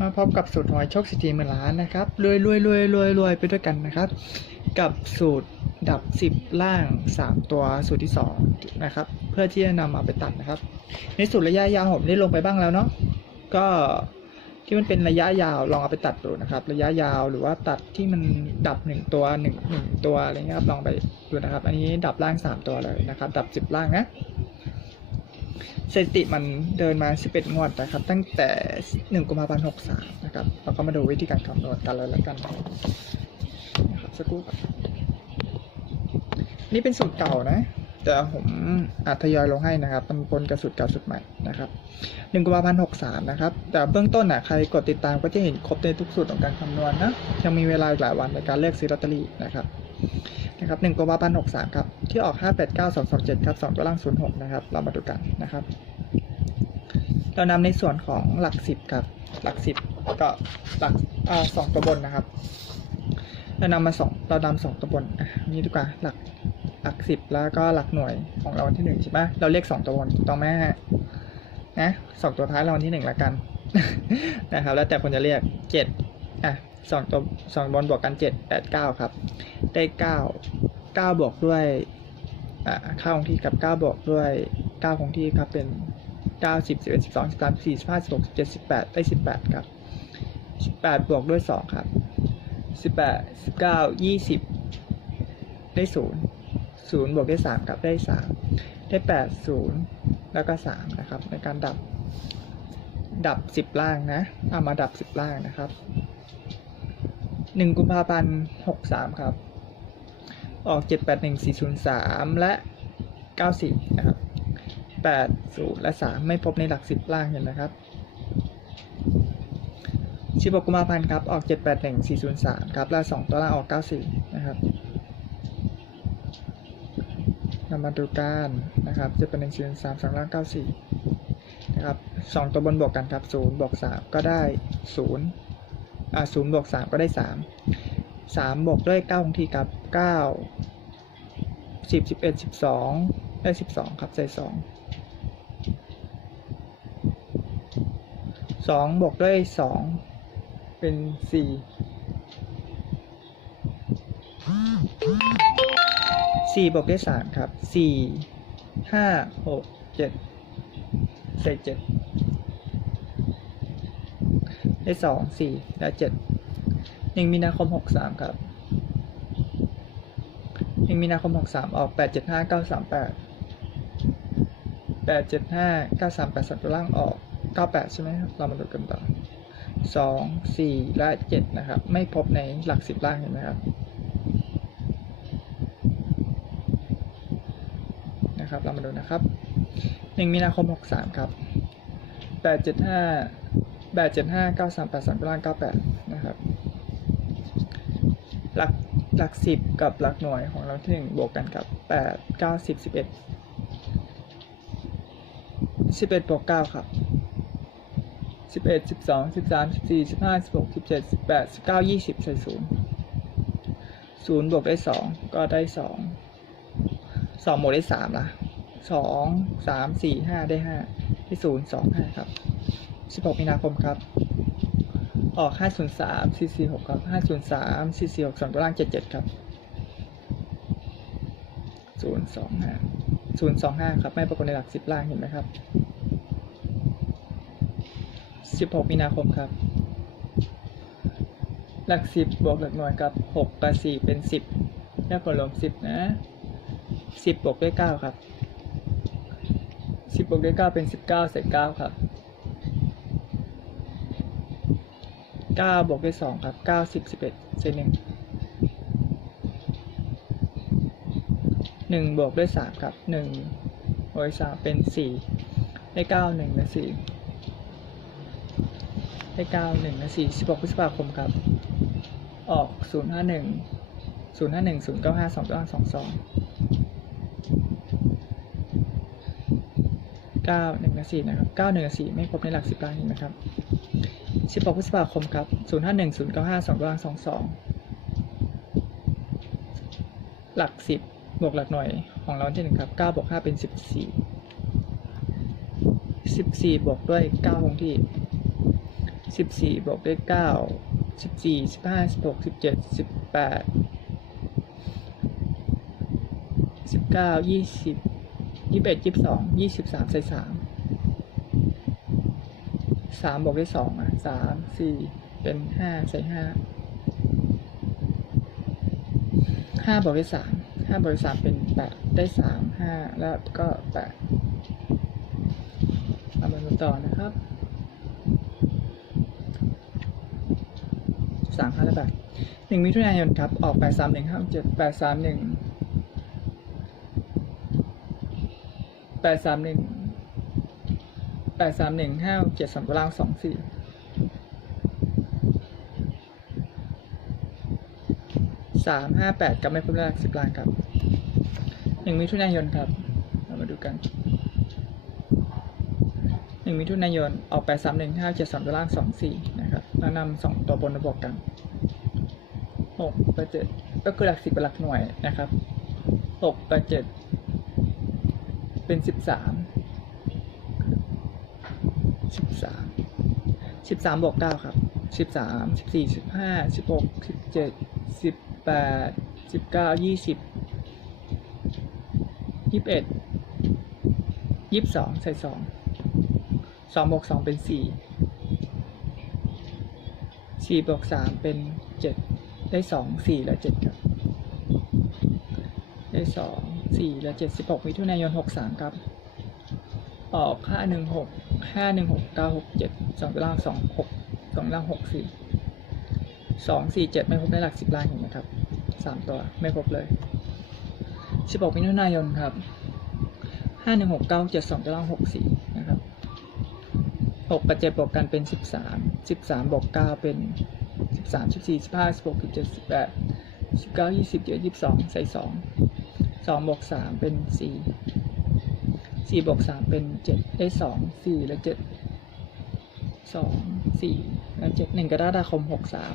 มาพบกับสูตรหวยโชคสิทธิหมื่นล้านนะครับรวยรวยรวยรวยรวยไปด้วยกันนะครับ กับสูตรดับ10ล่าง3ตัวสูตรที่2นะครับ เพื่อที่จะนำเอาไปตัดนะครับ ในสูตรระยะยาวผมได้ลงไปบ้างแล้วเนาะก็ที่มันเป็นระยะยาวลองเอาไปตัดดูนะครับ ระยะยาวหรือว่าตัดที่มันดับ1ตัว1 1ตัวอะไรเงี้ยครับลองไปดูนะครับ อันนี้ดับล่าง3ตัวเลยนะครับ ดับ10ล่างนะ สถิติมันเดินมา 11 งวดนะครับ ตั้งแต่ 1 กุมภาพันธ์ 63 นะครับ เราก็มาดูวิธีการคำนวณกันเลยแล้วกันนะครับสักครู่ครับนี่เป็นสูตรเก่านะ แต่ผมอาจทยอยลงให้นะครับมันปนกับสูตรเก่าสูตรใหม่นะครับ1กุมภาพันธ์63นะครับ แต่เบื้องต้นน่ะใครกดติดตามก็จะเห็นครบในทุกสูตรของการคำนวณนะยังมีเวลาอีกหลายวันในการเลือกซื้อลอตเตอรี่นะครับนะครับ1กุมภาพันธ์63ครับ ที่ออก589227ครับ2ตัวล่าง06นย์หกนะครับ เรามาดูกันนะครับ เรานำในส่วนของหลัก10ครับ หลัก10ก็หลักอ่าสองตัวบนนะครับ เรานำมาสองเรานำสองตัวบนอะนี่ดีกว่าหลัก หลัก10แล้วก็หลักหน่วยของราวันที่1ใช่ไหมเราเรียก2ตัวบนถูกต้องไหมฮะนะสองตัวท้ายราวันที่1แล้วกันนะครับ แล้วแต่คนจะเรียก7อะสองตัวสองบนบวกกัน7 8 9ครับ ได้เก้าเก้าบวกด้วยอ่าค่าคงที่กับเก้าบวกด้วยเก้าคงที่ครับเป็นเก้าสิบสิบเอ็ดสิบสองสิบสามสิบสี่สิบห้าสิบหกสิบเจ็ดสิบแปดได้สิบแปดครับสิบแปดบวกด้วยสองครับสิบแปดสิบเก้ายี่สิบได้ศูนย์ ศูนย์บวกได้สามครับได้สามได้แปดศูนย์แล้วก็สามนะครับ ในการดับดับสิบล่างนะเอามาดับสิบล่างนะครับหนึ่งกุมภาพันธ์หกสามครับ ออกเจ็ดแปดหนึ่งสี่ศูนย์สามและเก้าสี่นะครับแปดศูนย์และสามไม่พบในหลักสิบล่างเห็นนะครับสิบกุมภาพันธ์ครับ ออกเจ็ดแปดหนึ่งสี่ศูนย์สามครับ และสองตัวล่างออกเก้าสี่นะครับ นำมาดูการนะครับจ็ดแปดหนึ่งสี่ศูนย์สามสองล่างเก้าสี่นะครับสองตัวบนบวกกันครับศูนย์บวกสามก็ได้ศูนย์อ่าศูนย์บวกสามก็ได้สามสามบวกด้วยเก้าคงที่กับเก้าสิบสิบเอ็ดสิบสองได้สิบสองครับใส่สองสองบวกด้วยสองเป็นสี่ สี่บวกด้วยสามครับสี่ห้าหกเจ็ดใส่เจ็ดได้สองสี่และเจ็ดหนึ่งมีนาคมหกสามครับหนึ่งมีนาคมหกสามออกแปดเจ็ดห้าเก้าสามแปดแปดเจ็ดห้าเก้าสามแปดสัตว์ล่างออกเก้าแปดใช่ไหมครับ เรามาดูกันต่อสองสี่และเจ็ดนะครับ ไม่พบในหลักสิบล่างเห็นไหมครับนะครับ เรามาดูนะครับหนึ่งมีนาคมหกสามครับแปดเจ็ดห้าแปดเจ็ดห้าเก้าสามแปดสามล่างเก้าแปดนะครับ หลักหลักสิบกับหลักหน่วยของเราที่หนึ่งบวกกันกับแปดเก้าสิบสิบเอ็ดสิบเอ็ดบวกเก้าครับสิบเอ็ดสิบสองสิบสามสิบสี่สิบห้าสิบหกสิบเจ็ดสิบแปดสิบเก้ายี่สิบใส่ศูนย์ศูนย์บวกได้สองก็ได้สองสองบวกได้สามละ สองสามสี่ห้าได้ห้าได้ศูนย์สองห้าครับ16มีนาคมครับ ออก503 446ครับ503 446 2ตัวล่าง77ครับ025 025ครับไม่ปรากฏในหลัก10ล่างเห็นไหมครับ16มีนาคมครับ หลัก10บวกหลักหน่วยกับ6กับ4เป็น10แยกผลรวม10นะ10บวกด้วย9ครับ 10บวกด้วย9เป็น 19ใส่9ครับเก้าบวกด้วยสองครับเก้าสิบสิบเอ็ดเศษหนึ่งหนึ่งบวกด้วยสามครับหนึ่งบวกด้วยสามเป็นสี่ได้เก้าหนึ่งและสี่ได้เก้าหนึ่งและสี่สิบหกพฤษภาคมครับ ออกศูนย์ห้าหนึ่ 9 1กับ4นะครับ9 1กับ4ไม่พบในหลัก 10ล้านเห็นะครับ16พฤษภาคมครับ051 095 2กำลัง22 หลัก 10 บวกหลักหน่วยของเราที่นงครับ9บวก5เป็น 14 14 บวกด้วย 9 คงที่ 14 บวกด้วย 9 14 15 16 17 18 19 20 ยี่สิบเอ็ดยี่สิบสองยี่สิบสามใส่สามสามบวกด้วยสองอะสามสี่เป็นห้าใส่ห้าห้าบวกด้วยสามห้าบวกด้วยสามเป็นแปดได้สามห้าแล้วก็แปดเอามาดูต่อนะครับสามห้าและแปดหนึ่งมิถุนายนครับออกแปดสามหนึ่งห้าเจ็ดแปดสามหนึ่ง แปดสามหนึ่งแปดสามหนึ่งห้าเจ็ดสองตารางสองสี่สามห้าแปดกับไม่พิ่มแรกสิบล้านครับหนึ่งมิถุนายนครับ เรามาดูกันหนึ่งมิถุนายนออกไปดสามหนึ่งห้าเจ็ดสองตารางสองสี่นะครับแล้วนำสองตัวบนมาบวกกันหกกับเจ็ดก็คือหลักสิบกับหลักหน่วยนะครับหกกับเจ็ด เป็นสิบสามสิบสามสิบสามบวกเก้าครับสิบสามสิบสี่สิบห้าสิบหกสิบเจ็ดสิบแปดสิบเก้ายี่สิบยี่สิบเอ็ดยี่สิบสองใส่สองสองบวกสองเป็นสี่สี่บวกสามเป็นเจ็ดได้สองสี่และเจ็ดครับได้สอง สี่และเจ็ดสิบหกมิถุนายนหกสามครับ ออกห้าหนึ่งหกห้าหนึ่งหกเก้าหกเจ็ดสองตารางสองหกสองตารางหกสี่สองสี่เจ็ดไม่พบในหลักสิบล่างเห็นไหมครับสามตัวไม่พบเลยสิบหกมิถุนายนครับห้าหนึ่งหกเก้าเจ็ดสองตารางหกสี่นะครับหกกับเจ็ดบวกกันเป็นสิบสามสิบสามบวกเก้าเป็นสิบสามสิบสี่สิบห้าสิบหกสิบเจ็ดสิบแปดสิบเก้ายี่สิบเจ็ดยี่สิบสองใส่สอง สองบวกสามเป็นสี่สี่บวกสามเป็นเจ็ดได้สองสี่และเจ็ดสองสี่และเจ็ดหนึ่งกรกฎาคมหกสาม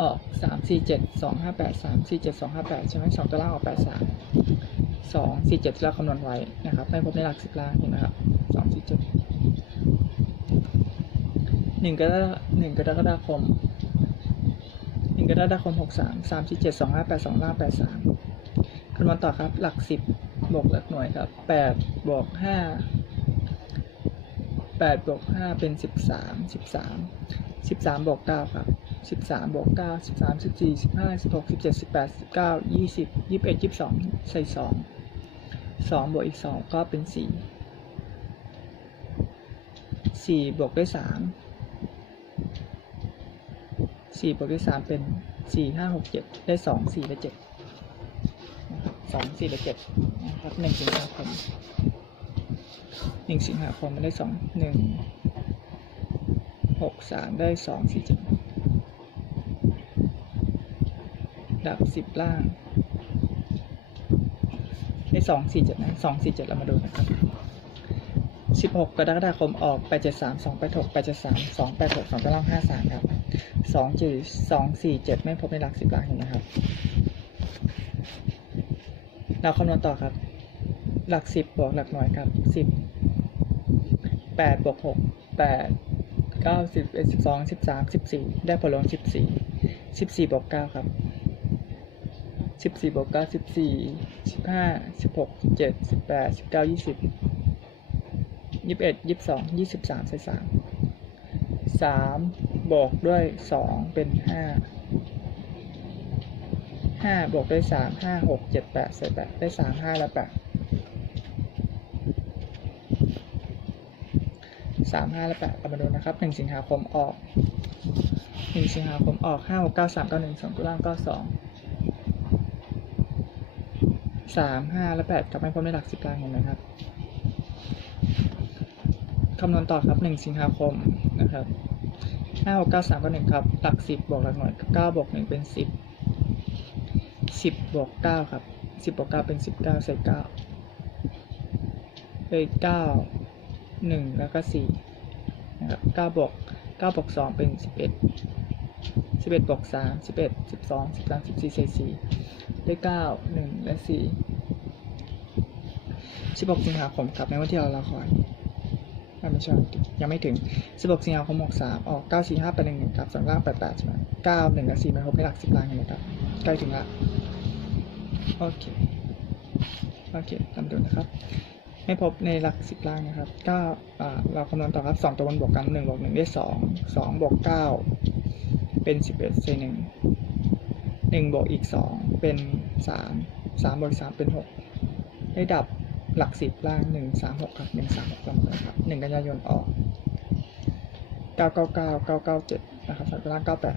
ออกสามสี่เจ็ดสองห้าแปดสามสี่เจ็ดสองห้าแปดใช่ไหมสองตัวล่างออกแปดสามสองสี่เจ็ดที่เราคำนวณไว้นะครับไม่พบในหลักสิบล่างเห็นไหมครับสองสี่เจ็ดหนึ่งกรกฎาหนึ่งกรกฎาคมหนึ่งกรกฎาคมหกสามสามสี่เจ็ดสองห้าแปดสองล่างแปดสามำนวณต่อครับ หลักสิบบวกหลักหน่วยครับแปดบวกห้าแปดบวกห้าเป็นสิบสามสิบสามสิบสามบวกเก้าครับสิบสามบวกเก้าสิบสามสิบสี่สิบห้าสิบหกสิบเจ็ดสิบแปดสิบเก้ายี่สิบยี่สิบเอ็ดยี่สิบสองใส่สองสองบวกอีกสองก็เป็นสี่สี่บวกด้วยสามสี่บวกด้วยสามเป็นสี่ห้าหกเจ็ดได้สองสี่และเจ็ด สองสี่และเจ็ดนะครับหนึ่งสิงหาคมหนึ่งสิงหาคมมันได้สองหนึ่งหกสามได้สองสี่เจ็ดดับสิบล่างได้สองสี่เจ็ดนะสองสี่เจ็ดเรามาดูนะครับสิบหกกรกฎาคมออกไปเจ็ดสามสองไปหกไปเจ็ดสามสองไปหกสองไปล่างห้าสามครับสองจีสองสี่เจ็ดไม่พบในหลักสิบล่างเห็นไหมครับ เราคำนวณต่อครับ หลักสิบบวกหลักหน่วยครับสิบแปดบวกหกแปดเก้าสิบเอ็ดสิบสองสิบสามสิบสี่ได้ผลรวมสิบสี่สิบสี่บวกเก้าครับสิบสี่บวกเก้าสิบสี่สิบห้าสิบหกสิบเจ็ดสิบแปดสิบเก้ายี่สิบยี่สิบเอ็ดยี่สิบสองยี่สิบสามใส่สามสามบวกด้วยสองเป็นห้า ห้าบวกด้วยสามห้าหกเจ็ดแปดใส่แปดได้สามห้าและแปดสามห้าและแปดเอามาดูนะครับหนึ่งสิงหาคมออกหนึ่งสิงหาคมออกห้าหกเก้าสามเก้าหนึ่งสองตัวล่างเก้าสองสามห้าและแปดกลับม่พบในหลักสิบกลางเห็นไหมครับคำนวณต่อครับหนึ่งสิงหาคมนะครับห้าหกเก้าสามก็หนึ่งครับ หลักสิบบวกหลักหน่วยเก้าบวกหนึ่งเป็นสิบ สิบบวกเก้าครับสิบบวกเก้าเป็นสิบเก้าใส่เก้าเลยเก้าหนึ่งแล้วก็สี่นะครับเก้าบวกเก้าบวกสองเป็นสิบเอ็ดสิบเอ็ดบวกสามสิบเอ็ดสิบสองสิบสามสิบสี่ใส่สี่ได้เก้าหนึ่งและสี่สิบหกสิงหาคมครับในวันที่เราละครอะไม่ใช่ยังไม่ถึง 16สิงหาคม63ออก9 4 5 8 1 1ครับส่วนล่าง88ใช่ไหม9 1กับ4ไม่ครบในหลัก10ล่างเห็นไหมครับใกล้ถึงละ โอเค โอเคตามดูนะครับ ไม่พบในหลัก10ล่างนะครับ ก็เราคำนวณต่อครับ2ตัวบนบวกกัน1บวก1ได้2 2บวก9เป็น11ใส่1 1บวกอีก2เป็น3 3บวก3เป็น6ได้ดับหลักสิบล่างหนึ่งสามหกครับหนึ่งสามหกลำเลยครับหนึ่งกันยายนออกเก้าเก้าเก้าเก้าเก้าเจ็ดนะครับสัปดาห์เก้าแปด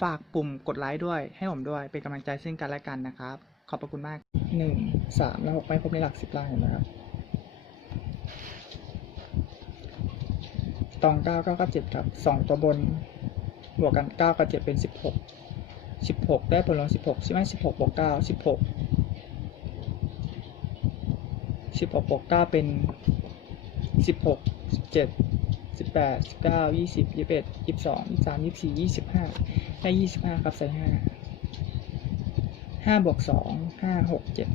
ฝากปุ่มกดไลค์ด้วยให้ผมด้วยเป็นกำลังใจซึ่งกันและกันนะครับ ขอบพระคุณมากหนึ่งสามและหกไม่พบในหลักสิบล่างเห็นไหมครับตองเก้าเก้ากับเจ็ดครับสองตัวบนบวกกันเก้ากับเจ็ดเป็นสิบหกสิบหกได้ผลรวมสิบหกใช่ไหมสิบหกบวกเก้าสิบหกสิบหกบวกเก้าเป็นสิบหกสิบเจ็ดสิบแปดสิบเก้ายี่สิบยี่สิบเอ็ดยี่สิบสองยี่สิบสามยี่สิบสี่ยี่สิบห้า ได้ยี่สิบห้าครับใส่ห้าห้าบวกสองห้าหกเจ็ด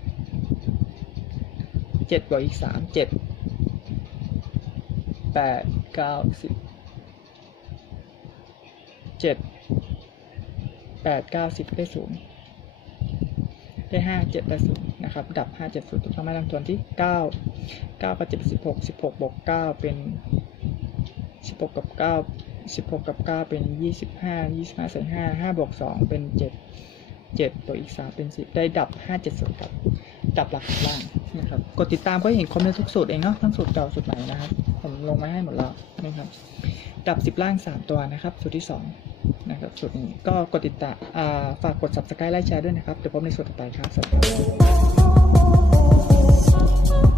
เจ็ดบวกอีกสามเจ็ดแปดเก้าสิบเจ็ดแปดเก้าสิบได้ศูนย์ได้ห้าเจ็ดได้ศูนย์นะครับ ดับห้าเจ็ดศูนย์ถูกต้องไหมลำทวนที่เก้าเก้ากับเจ็ดสิบหกสิบหกบวกเก้าเป็นสิบหกกับเก้า สิบหกกับเก้าเป็นยี่สิบห้ายี่สิบห้าใส่ห้าห้าบวกสองเป็นเจ็ดเจ็ดบวกอีกสามเป็นสิบได้ดับห้าเจ็ดศูนย์ครับ ดับหลักล่างนะครับ กดติดตามก็เห็นครบในทุกสูตรเองเนาะทั้งสูตรเก่าสูตรใหม่นะครับ ผมลงมาให้หมดแล้วนะครับ ดับสิบล่างสามตัวนะครับ สูตรที่สองนะครับสูตรนี้ก็กดติดตามอ่าฝากกด subscribe ไลค์แชร์ด้วยนะครับ เดี๋ยวพบในสูตรต่อไปครับสวัสดีครับ